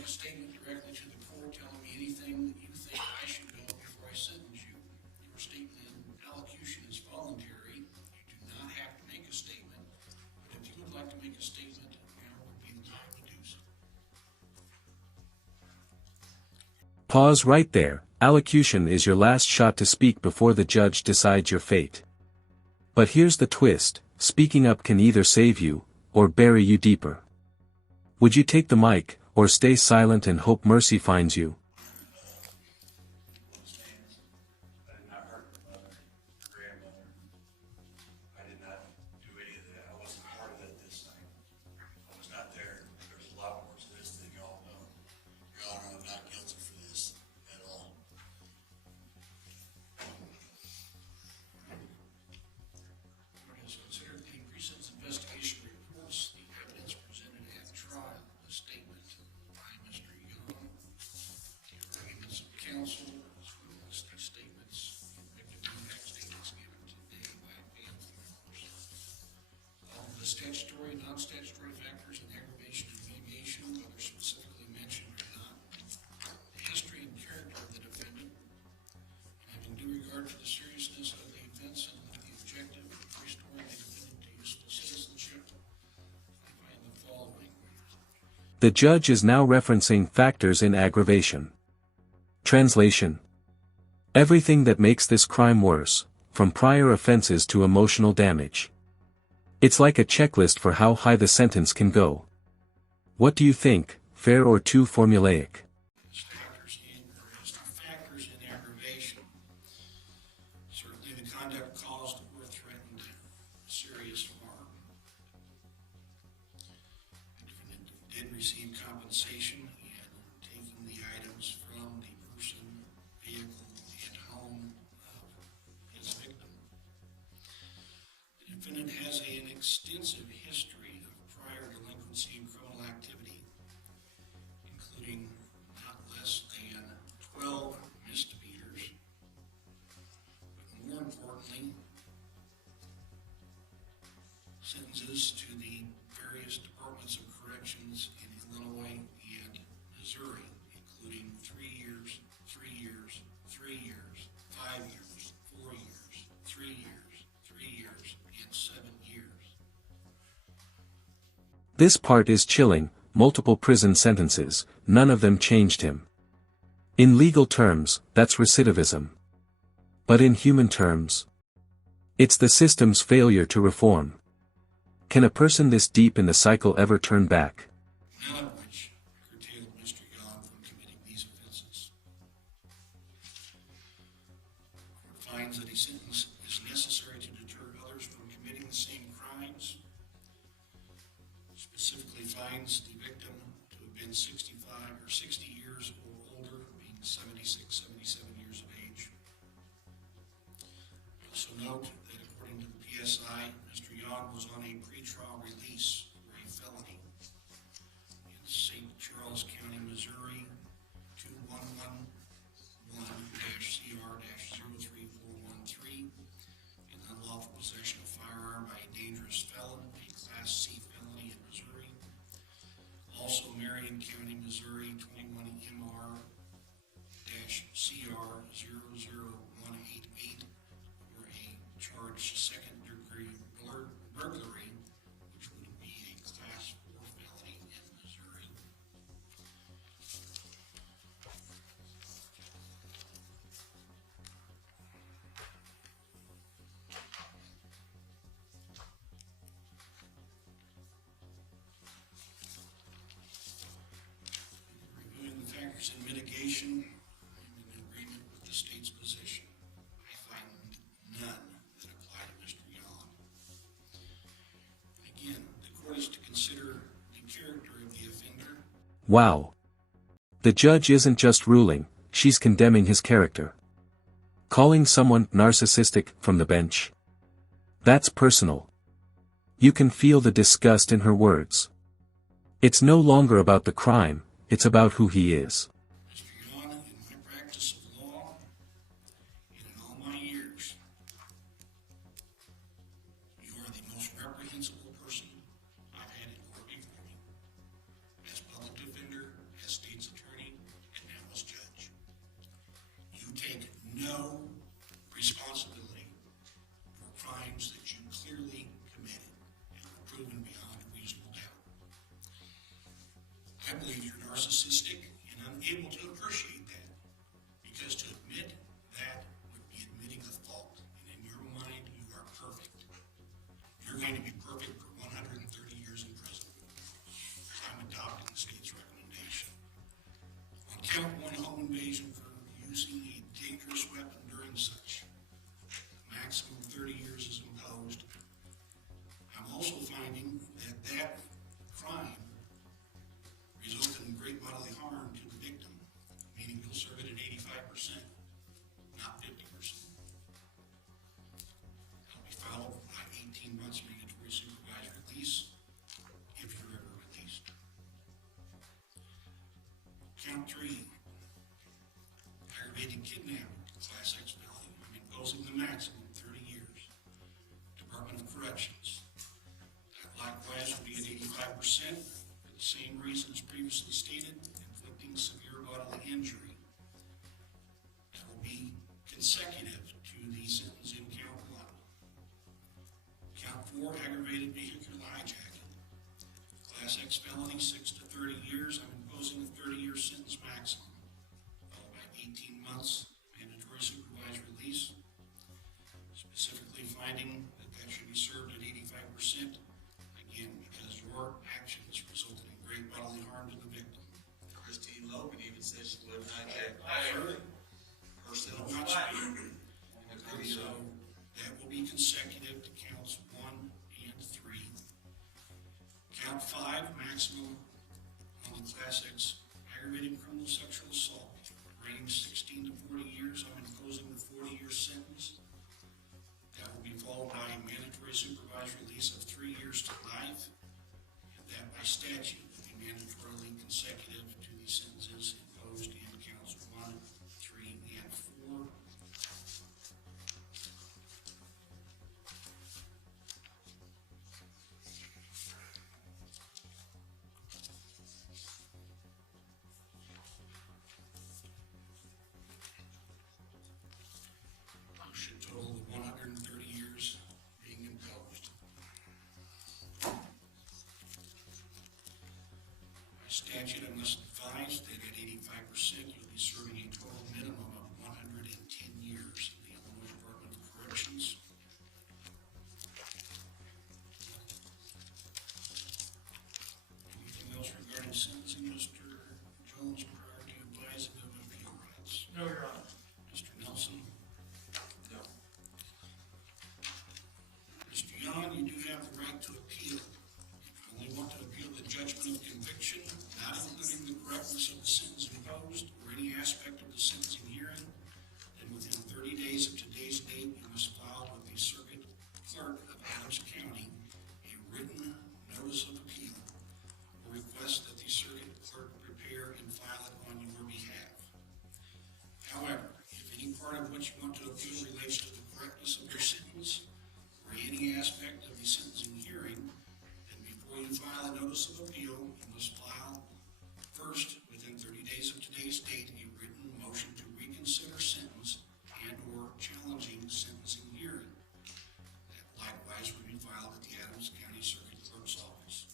make a statement directly to the court telling me anything that you think I should know before I sentence you. Your statement in allocution is voluntary. You do not have to make a statement, but if you would like to make a statement, now would be the time to do so. Pause right there. Allocution is your last shot to speak before the judge decides your fate. But here's the twist, speaking up can either save you, or bury you deeper. Would you take the mic, or stay silent and hope mercy finds you? Statutory, non-statutory factors in aggravation and mitigation, whether specifically mentioned or not, the history and character of the defendant, and having due regard to the seriousness of the offense and with the objective of restoring the defendant to useful citizenship, I find the following. The judge is now referencing factors in aggravation. Translation: everything that makes this crime worse, from prior offenses to emotional damage. It's like a checklist for how high the sentence can go. What do you think, fair or too formulaic? Factors in aggravation. Certainly the conduct caused or threatened serious harm. The defendant did receive compensation in taking the items from the person, vehicle, and home of his victim. The defendant has an extensive history of prior delinquency and criminal activity, including not less than 12 misdemeanors, but more importantly, sentences to the various departments of corrections in Illinois and Missouri, including 3 years, 3 years, 3 years, 5 years, 4 years, 3 years, 3 years, and 7 years. This part is chilling, multiple prison sentences, none of them changed him. In legal terms, that's recidivism. But in human terms, it's the system's failure to reform. Can a person this deep in the cycle ever turn back? None of which curtailed Mr. Yon from committing these offenses. The court finds that a sentence is necessary to deter others from committing the same crimes. Specifically finds the victim to have been 65 or 60 years or older, being 76, 77 years of age. Also note that according to the PSI, Mr. Yon was on a pretrial release for a felony in St. Charles County, Missouri, 2111-CR-03413, in unlawful possession of firearm by a dangerous felon, a Class C felony in Missouri. Also Marion County, Missouri, 21-MR-CR-00188, for a charged second-degree burglary, which would be a Class 4 felony in Missouri. Reviewing the factors in mitigation, I'm in agreement with the state's position. I find none that apply to Mr. Yon. Again, the court is to consider the character of the offender. Wow. The judge isn't just ruling, she's condemning his character. Calling someone narcissistic from the bench. That's personal. You can feel the disgust in her words. It's no longer about the crime, it's about who he is. Mr. Yon, in my practice of law, and in all my years, you are the most reprehensible person I've had in court before me. As public defender, as state I believe you're narcissistic and unable to appreciate that, because to admit that would be admitting a fault, and in your mind, you are perfect. You're going to be perfect for 130 years in prison. I'm adopting the state's recommendation. On count one, home invasion for using a dangerous weapon during such, maximum 30 years is imposed. I'm also finding that that crime resulted in great bodily harm to the victim, meaning you'll serve it at 85%, not 50%. That'll be followed by 18 months mandatory supervised release, if you're ever released. Count 3, aggravated kidnapping, Class X felony. I'm imposing the maximum 30 years. Department of Corrections. That likewise will be at 85%. For the same reasons previously stated, inflicting severe bodily injury. That will be consecutive to the sentence in count 1. Count 4, aggravated vehicular hijacking. Class X felony, 6 to 30 years. I'm imposing a 30-year sentence maximum, followed by 18 months mandatory supervised release. Specifically finding that that should be served at 85%, again, because your actions resulted in great bodily harm to the victim. Christine Logan even said she would hijack herself. Not speaking. And so that will be consecutive to counts 1 and 3. Count 5, maximum on the Class X aggravated criminal sexual assault, range 16 to 40 years. I'm imposing the 40-year sentence. That will be followed by a mandatory supervised release of 3 years to life, and that by statute will be mandatorily consecutive to the sentences imposed in counts 1, 3, and 4. Should total the 130 years being imposed. By statute, I must advise that at 85%, you'll be serving a total minimum of 110 years in the Illinois Department of Corrections. Anything else regarding sentencing, Mr. Jones, prior to advising of appeal rights? No, Your Honor. Mr. Nelson? No. Mr. Young, you do have the right to appeal. If you only want to appeal the judgment of conviction, not including the correctness of the sentence imposed or any aspect of the sentencing hearing, then within 30 days of today's date, you must file with the circuit clerk of Adams County a written notice of appeal, or request that the circuit clerk prepare and file it on your behalf. However, if any part of what you want to appeal relates to the correctness of your sentence or any aspect of the sentencing hearing, then before you file a notice of appeal, you must file first, within 30 days of today's date, a written motion to reconsider sentence and or challenging sentencing hearing. That likewise will be filed at the Adams County Circuit Clerk's office.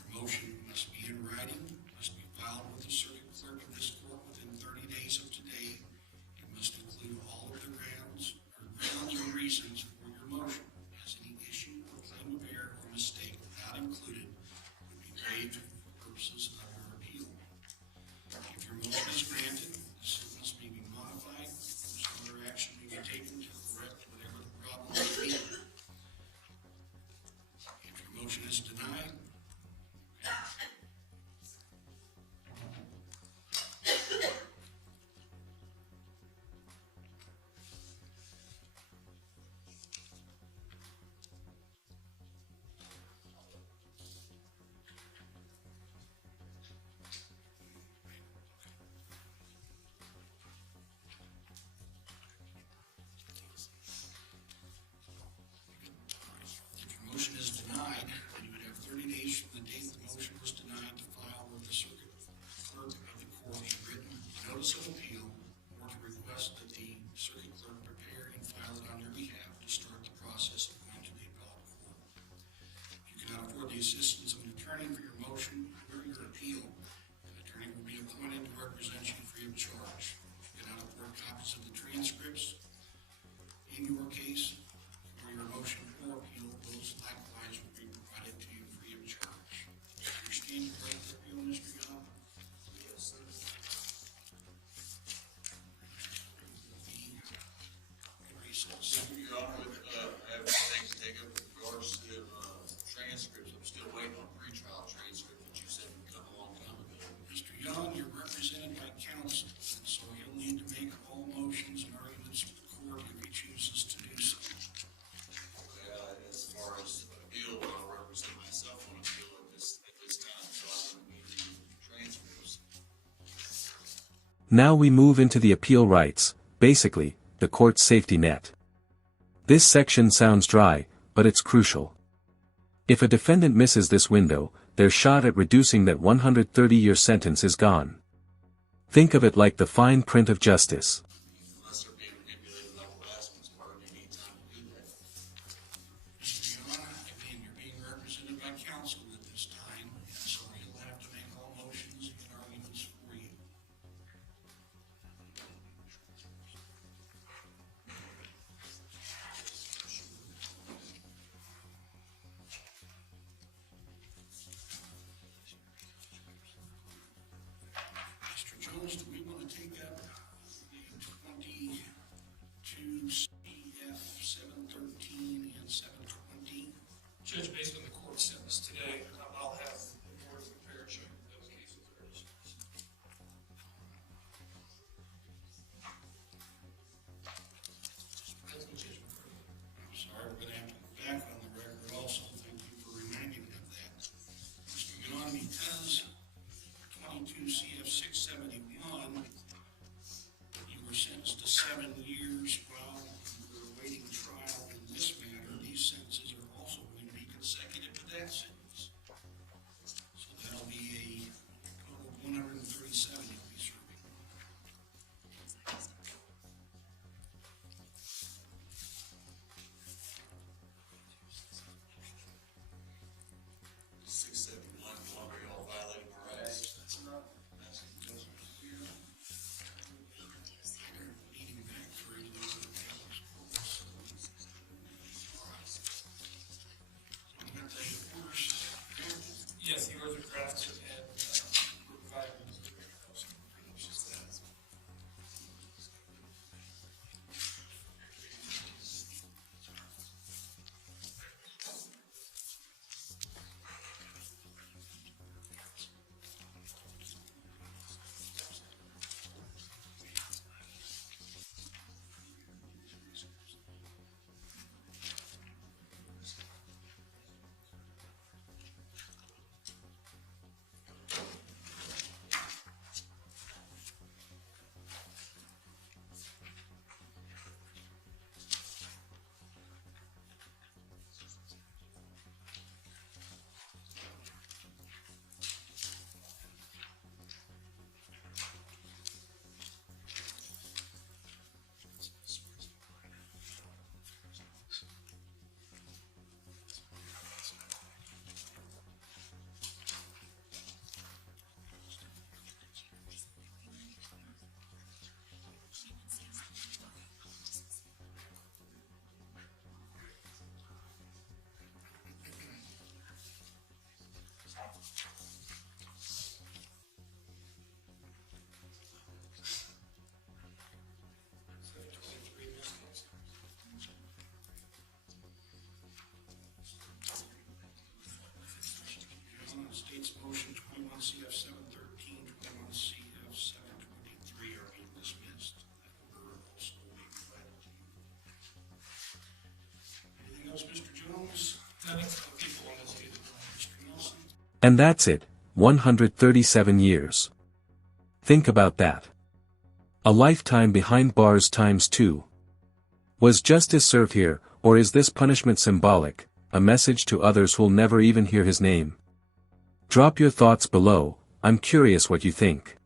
Your motion must be in writing, must be filed with the circuit clerk of this court within 30 days of today. It must include all of the grounds or reasons for your motion, as any issue or claim of error or mistake not included would be waived for purposes of your appeal. If your motion is granted, the sentence may be modified, or some other action may be taken to correct whatever the problem may be. If your motion is denied, Now we move into the appeal rights, basically, the court's safety net. This section sounds dry, but it's crucial. If a defendant misses this window, their shot at reducing that 130-year sentence is gone. Think of it like the fine print of justice. Unless they're being manipulated like the last one's part, you need time to do that. Mr. Your Honor, again, you're being represented by counsel at this time, and so he'll have to make all motions and arguments for you. Mr. Jones, do we want to take up the 22 CF 713 and 720? Judge, based on the court sentence today, I'll have the board prepared showing those cases are dismissed. That's what Judge McCarthy. I'm sorry, we're gonna have to go back on the record also. Thank you for reminding me of that. Mr. Gunon, because 22 CF 671, you were sentenced to 7 years while you were awaiting trial in this matter. These sentences are also going to be consecutive to that sentence. So that'll be a total of 137 you'll be serving. 671, longer y'all violating my rights. That's not, that's here. They're leading back through those other counts. So we got the orders. Yes, the orders are drafted and we're providing. State's motion 21 CF 713, 21 CF 723 are being dismissed. That order also will be provided to you. Anything else, Mr. Jones? Nothing for the people on this either. Mr. Nelson? And that's it, 137 years. Think about that. A lifetime behind bars times 2. Was justice served here, or is this punishment symbolic, a message to others who'll never even hear his name? Drop your thoughts below, I'm curious what you think.